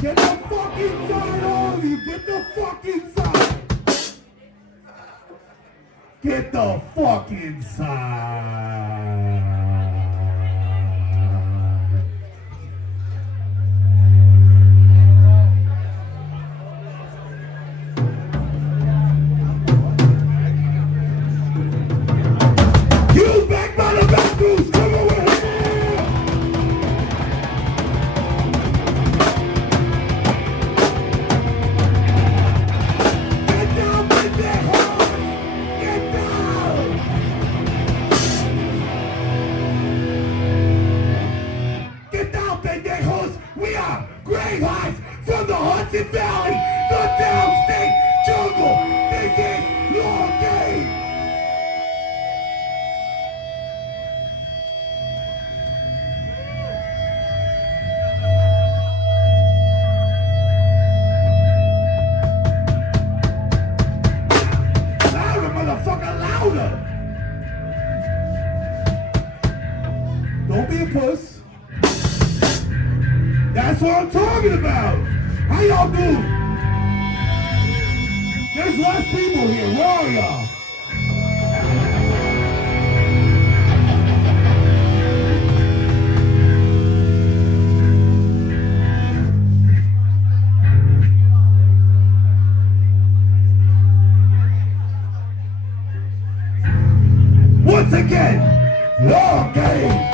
Get the fuck inside, all of you. Get the fuck inside. Get the fuck inside. You back by the bathrooms. Come over here. Get down, pendejos. Get down. Get down, pendejos! We are Grey Heights from the Hudson Valley, the downstate jungle! This is your game! Louder, motherfucker, louder! Don't be a puss. That's what I'm talking about. How y'all doing? There's less people here. Where are y'all? Once again, long game.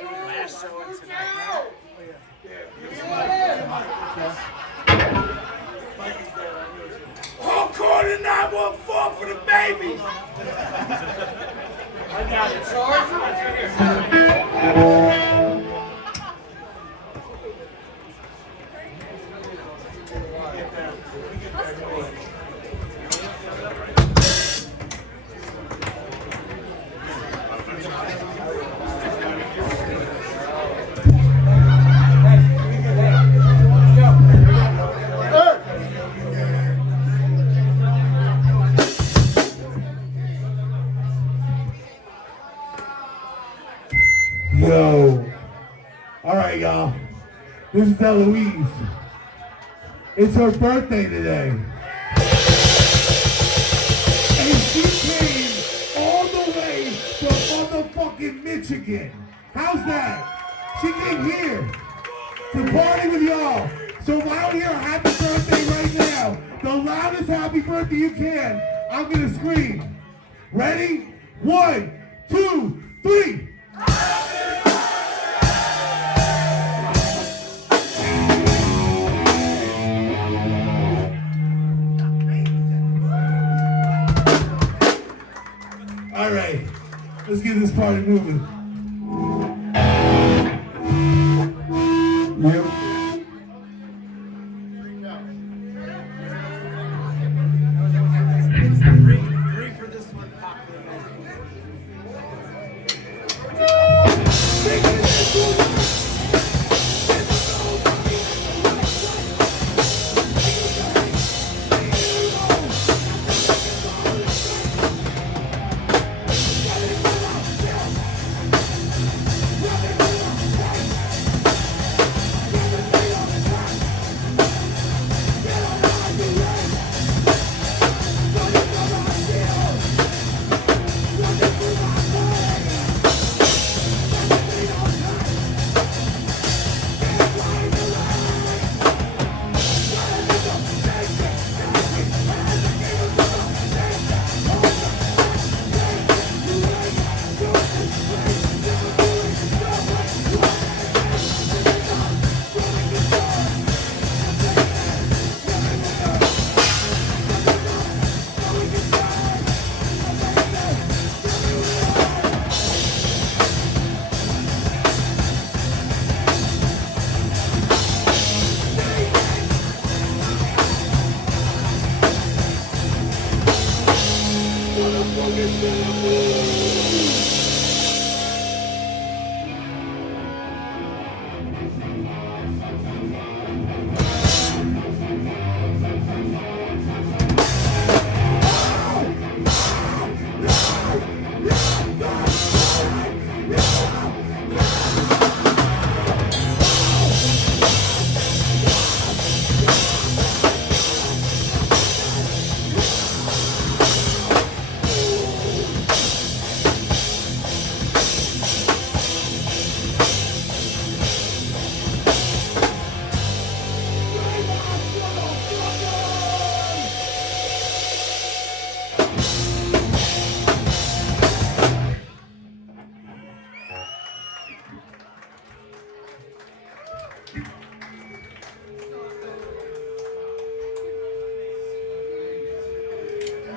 Last show and tonight. Call Corner 914 for the babies. I got it. Yo. All right, y'all. This is Eloise. It's her birthday today. And she came all the way from motherfucking Michigan. How's that? She came here to party with y'all. So if I don't hear a happy birthday right now, the loudest happy birthday you can, I'm gonna scream. Ready? 1, 2, 3. All right, let's get this party moving. Yep. Three for this one.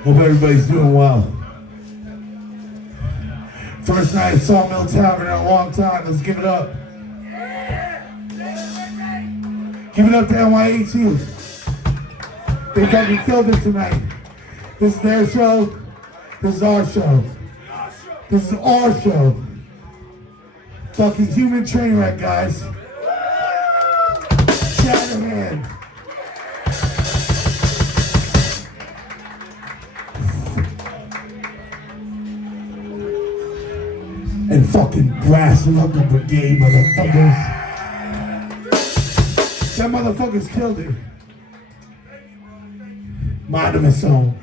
Hope everybody's doing well. First night at Sawmill Tavern in a long time. Let's give it up. Give it up to NYHU. They fucking killed it tonight. This is their show. This is our show. This is our show. Fucking human train wreck, guys. Shatterhand. And fucking Brass Knuckle Brigade, motherfuckers. That motherfuckers killed it. Mind of its own.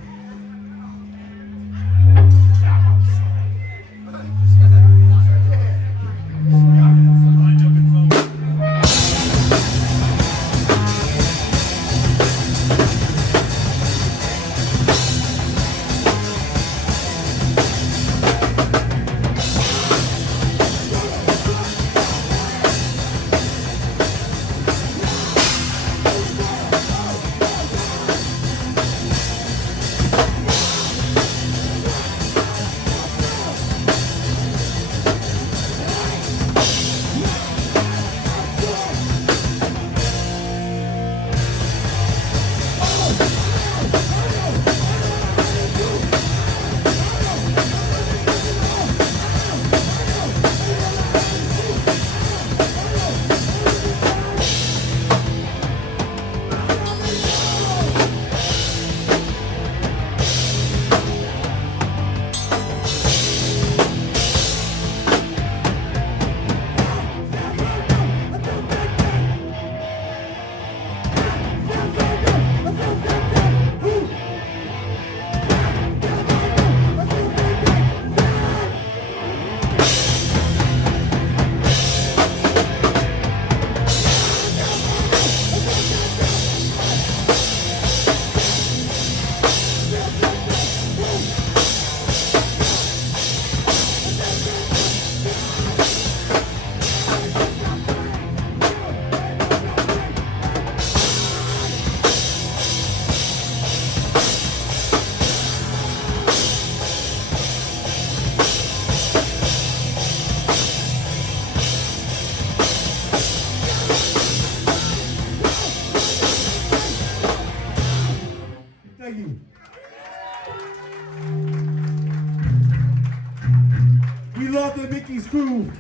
Vikings crew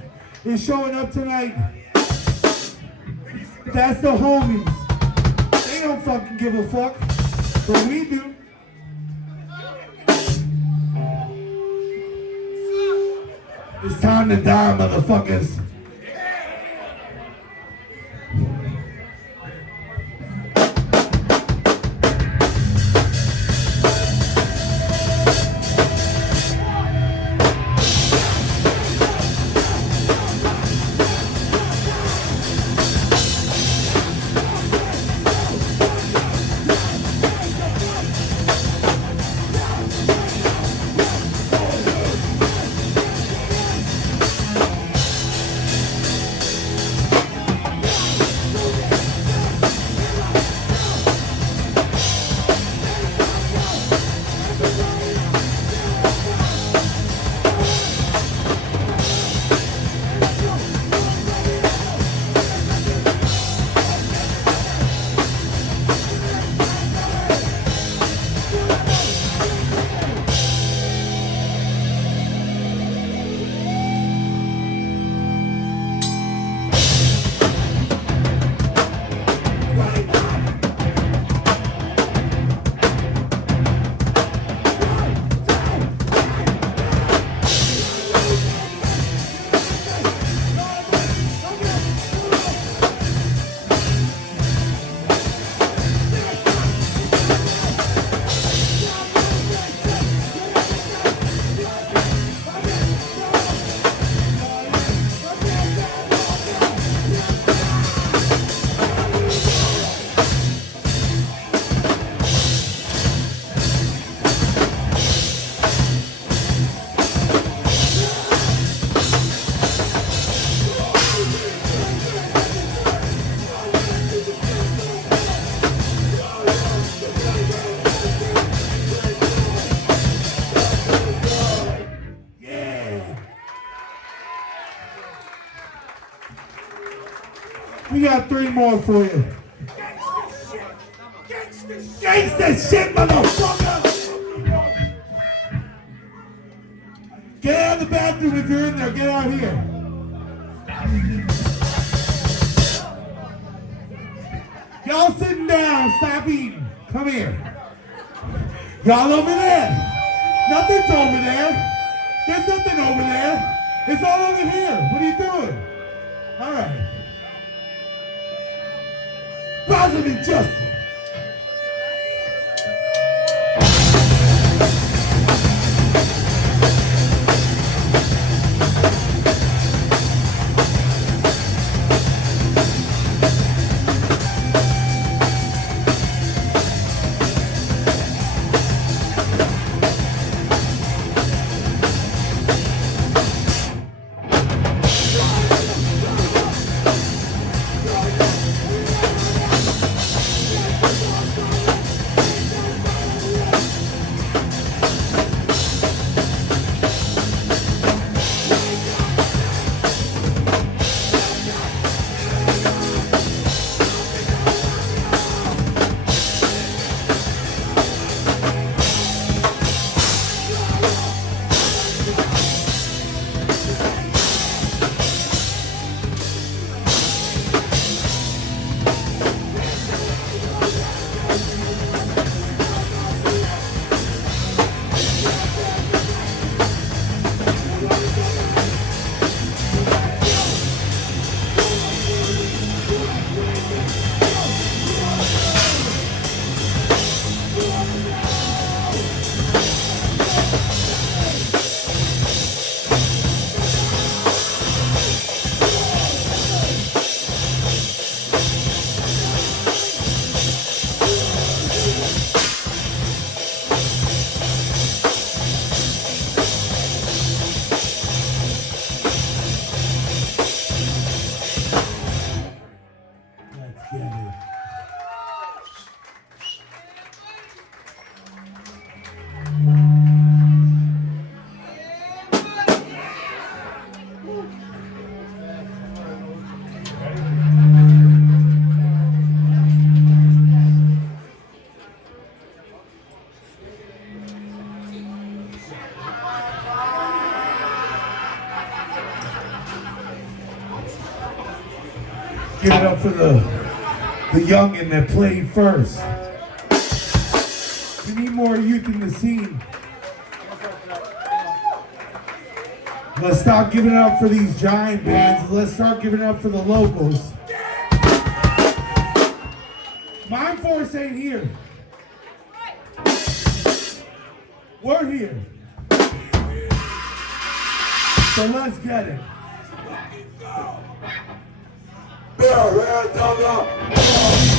is showing up tonight. That's the homies. They don't fucking give a fuck, but we do. It's time to die, motherfuckers. We got 3 more for you. Gangsta shit, motherfucker! Get out of the bathroom if you're in there. Get out here. Y'all sitting down. Stop eating. Come here. Y'all over there. Nothing's over there. There's nothing over there. It's all over here. What are you doing? All right. Positive justice. Give it up for the youngin' that played first. We need more youth in the scene. Let's stop giving it up for these giant bands. Let's start giving it up for the locals. Mind Force ain't here. We're here. So let's get it. Put your hands on the